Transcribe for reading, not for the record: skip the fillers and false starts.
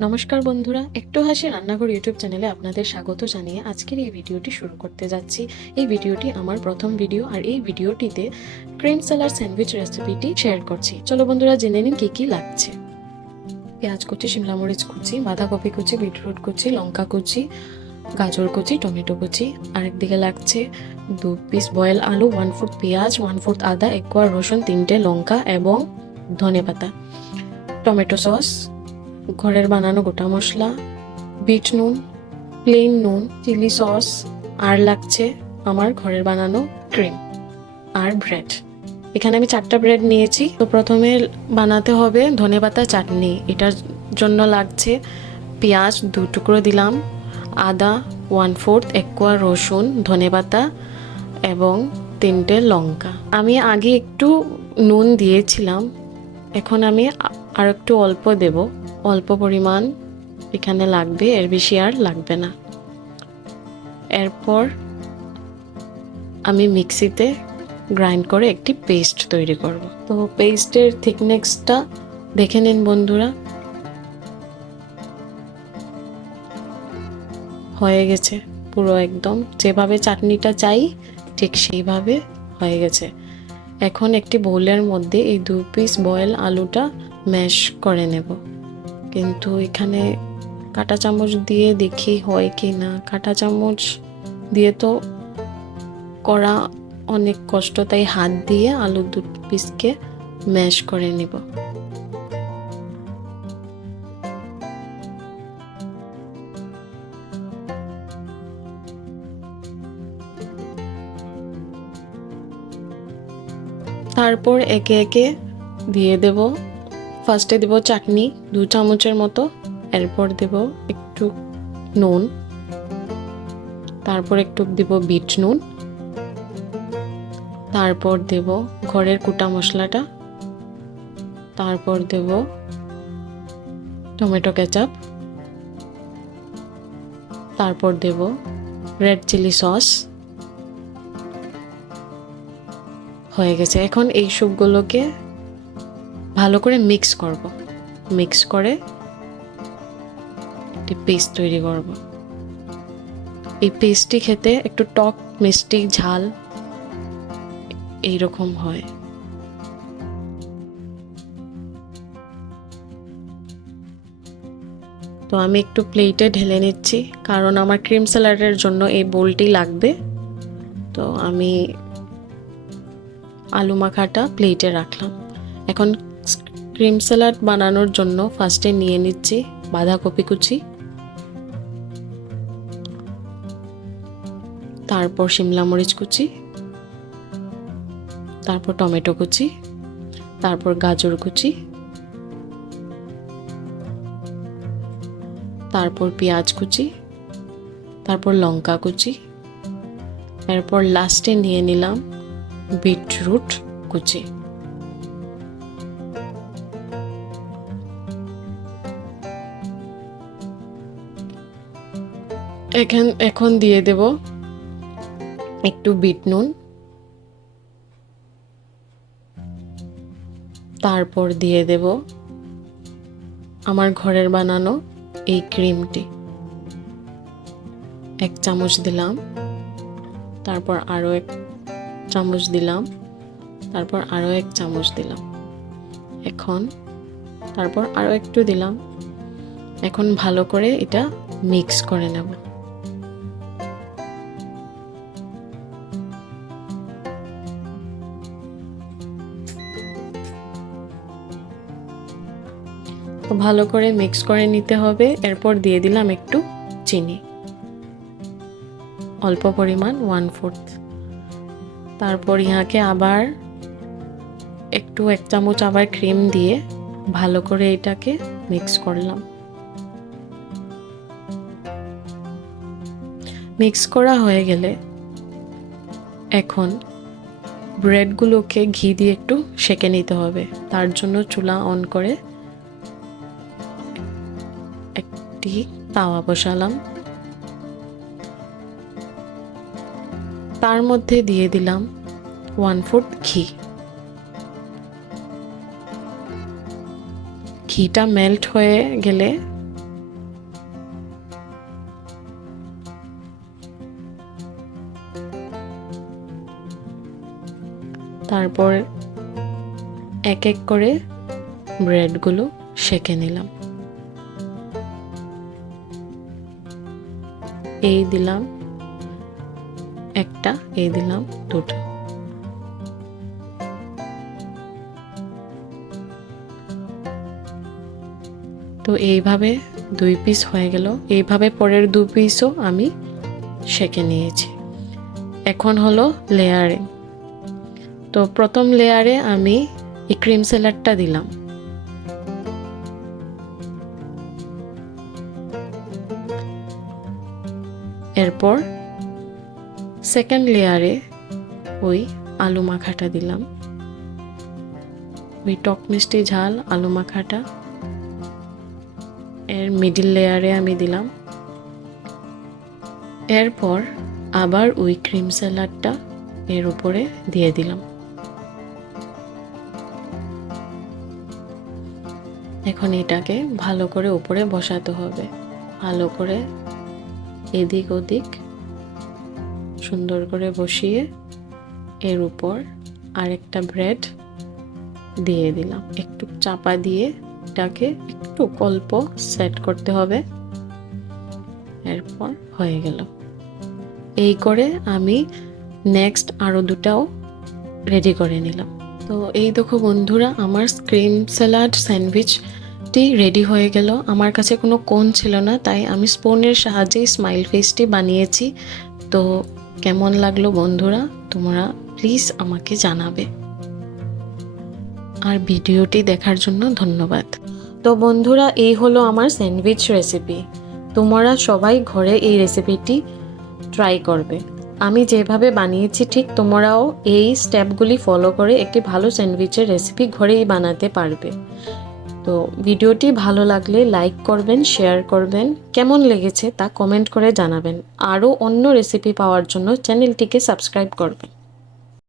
নমস্কার বন্ধুরা, একটু হাসি রান্নাঘর ইউটিউব চ্যানেলে আপনাদের স্বাগত জানিয়ে আজকের এই ভিডিওটি শুরু করতে যাচ্ছি। এই ভিডিওটি আমার প্রথম ভিডিও, আর এই ভিডিওটিতে ক্রিম স্যালাড স্যান্ডউইচ রেসিপিটি শেয়ার করছি। চলো বন্ধুরা, জেনে নিন কি কি লাগছে। পেঁয়াজ কুচি, শিমলা মরিচ কুচি, বাঁধাকপি কুচি, বিটরুট কুচি, লঙ্কা কুচি, গাজর কুচি, টমেটো কুচি। আরেকদিকে লাগছে 2 পিস বয়েল আলু, 1/4 পেঁয়াজ, 1/4 আদা, 1 কোয়া রসুন, 3টে লঙ্কা এবং ধনেপাতা, টমেটো সস, ঘরের বানানো গোটা মশলা, বিট নুন, প্লেন নুন, চিলি সস, আর লাগছে আমার ঘরের বানানো ক্রিম আর ব্রেড। এখানে আমি 4টা ব্রেড নিয়েছি। তো প্রথমে বানাতে হবে ধনেপাতা চাটনি। এটার জন্য লাগছে পেঁয়াজ 2 টুকরো দিলাম, আদা 1/4, 1 কোয়া রসুন, ধনেপাতা এবং 3টে লঙ্কা। আমি আগে একটু নুন দিয়েছিলাম, এখন আমি আর একটু অল্প দেব, অল্প পরিমাণ এখানে লাগবে, এর বেশি আর লাগবে না। এরপর আমি মিক্সিতে গ্রাইন্ড করে একটি পেস্ট তৈরি করব। তো পেস্টের থিকনেসটা দেখে নিন বন্ধুরা, হয়ে গেছে পুরো একদম যেভাবে চাটনিটা চাই ঠিক সেইভাবে হয়ে গেছে। এখন একটি বোলের মধ্যে এই 2 পিস বয়েল আলুটা ম্যাশ করে নেব, কিন্তু এখানে কাঁটা চামচ দিয়ে দেখি হয় কি না। কাঁটা চামচ দিয়ে তো করা অনেক কষ্ট, তাই হাত দিয়ে আলু 2 পিসকে ম্যাশ করে নিব। তারপর একে একে দিয়ে দেব। ফার্স্টে দেব চাটনি 2 চামচের মতো, এরপর দেব একটু নুন, তারপর একটু দেব বিট নুন, তারপর দেব ঘরের কুটা মশলাটা, তারপর দেব টমেটো কেচাপ, তারপর দেব রেড চিলি সস। হয়ে গেছে। এখন এই সবগুলোকে ভালো করে মিক্স করব, মিক্স করে একটি পেস্ট তৈরি করব। এই পেস্টটি খেতে একটু টক, মিষ্টি, ঝাল এইরকম হয়। তো আমি একটু প্লেটে ঢেলে নিচ্ছি, কারণ আমার ক্রিম স্যালাডের জন্য এই বোলটি লাগবে। তো আমি আলু মাখাটা প্লেটে রাখলাম। এখন ক্রিম স্যালাড বানানোর জন্য ফার্স্টে নিয়ে নিচ্ছি বাঁধাকপি কুচি, তারপর শিমলা মরিচ কুচি, তারপর টমেটো কুচি, তারপর গাজর কুচি, তারপর পেঁয়াজ কুচি, তারপর লঙ্কা কুচি, এরপর লাস্টে নিয়ে নিলাম বিটরুট কুচি। এখন দিয়ে দেব একটু বিট নুন, তারপর দিয়ে দেব আমার ঘরের বানানো এই ক্রিমটি 1 চামচ দিলাম, তারপর আরও 1 চামচ দিলাম, তারপর আরও 1 চামচ দিলাম, তারপর আরও একটু দিলাম। এখন ভালো করে এটা মিক্স করে নেব। ভালো করে মিক্স করে নিতে হবে। এরপর দিয়ে দিলাম একটু চিনি, অল্প পরিমাণ 1/4। তারপর ইহাকে আবার একটু 1 চামচ আবার ক্রিম দিয়ে ভালো করে এটাকে মিক্স করলাম। মিক্স করা হয়ে গেলে এখন ব্রেডগুলোকে ঘি দিয়ে একটু সেঁকে নিতে হবে। তার জন্য চুলা অন করে একটি তাওয়া বসালাম, তার মধ্যে দিয়ে দিলাম 1/4 ঘি। ঘিটা মেল্ট হয়ে গেলে তারপর এক এক করে ব্রেডগুলো সেঁকে নিলাম। এই দিলাম একটা, এই দিলাম দুটো। তো এইভাবে 2 পিস হয়ে গেল। এইভাবে পরের 2 পিসও আমি সেঁকে নিয়েছি। এখন হলো লেয়ারিং। তো প্রথম লেয়ারে আমি এই ক্রিম স্যালাডটা দিলাম। এরপর সেকেন্ড লেয়ারে ওই আলু মাখাটা দিলাম, ওই টক মিষ্টি ঝাল আলু মাখাটা। এর মিডিল লেয়ারে আমি দিলাম। এরপর আবার ওই ক্রিম স্যালাডটা এর উপরে দিয়ে দিলাম। এখন এটাকে ভালো করে উপরে বসাতে হবে। ভালো করে এদিক ওদিক সুন্দর করে বসিয়ে এর উপর আরেকটা ব্রেড দিয়ে দিলাম। একটু চাপা দিয়ে এটাকে একটু অল্প সেট করতে হবে। এরপর হয়ে গেল। এই করে আমি নেক্সট আরো দুটাও রেডি করে নিলাম। তো এই দেখো বন্ধুরা, আমার ক্রিম স্যালাড স্যান্ডউইচটি রেডি হয়ে গেল। আমার কাছে কোনো কোন ছিল না, তাই আমি স্পুনের সাহায্যে স্মাইল ফেসটি বানিয়েছি। তো কেমন লাগলো বন্ধুরা, তোমরা প্লিজ আমাকে জানাবে। আর ভিডিওটি দেখার জন্য ধন্যবাদ। তো বন্ধুরা, এই হলো আমার স্যান্ডউইচ রেসিপি। তোমরা সবাই ঘরে এই রেসিপিটি ট্রাই করবে। আমি যেভাবে বানিয়েছি ঠিক তোমরাও এই স্টেপগুলি ফলো করে একটি ভালো স্যান্ডউইচের রেসিপি ঘরেই বানাতে পারবে। তো ভিডিওটি ভালো লাগলে লাইক করবেন, শেয়ার করবেন, কেমন লেগেছে তা কমেন্ট করে জানাবেন। আরও অন্য রেসিপি পাওয়ার জন্য চ্যানেলটিকে সাবস্ক্রাইব করবেন।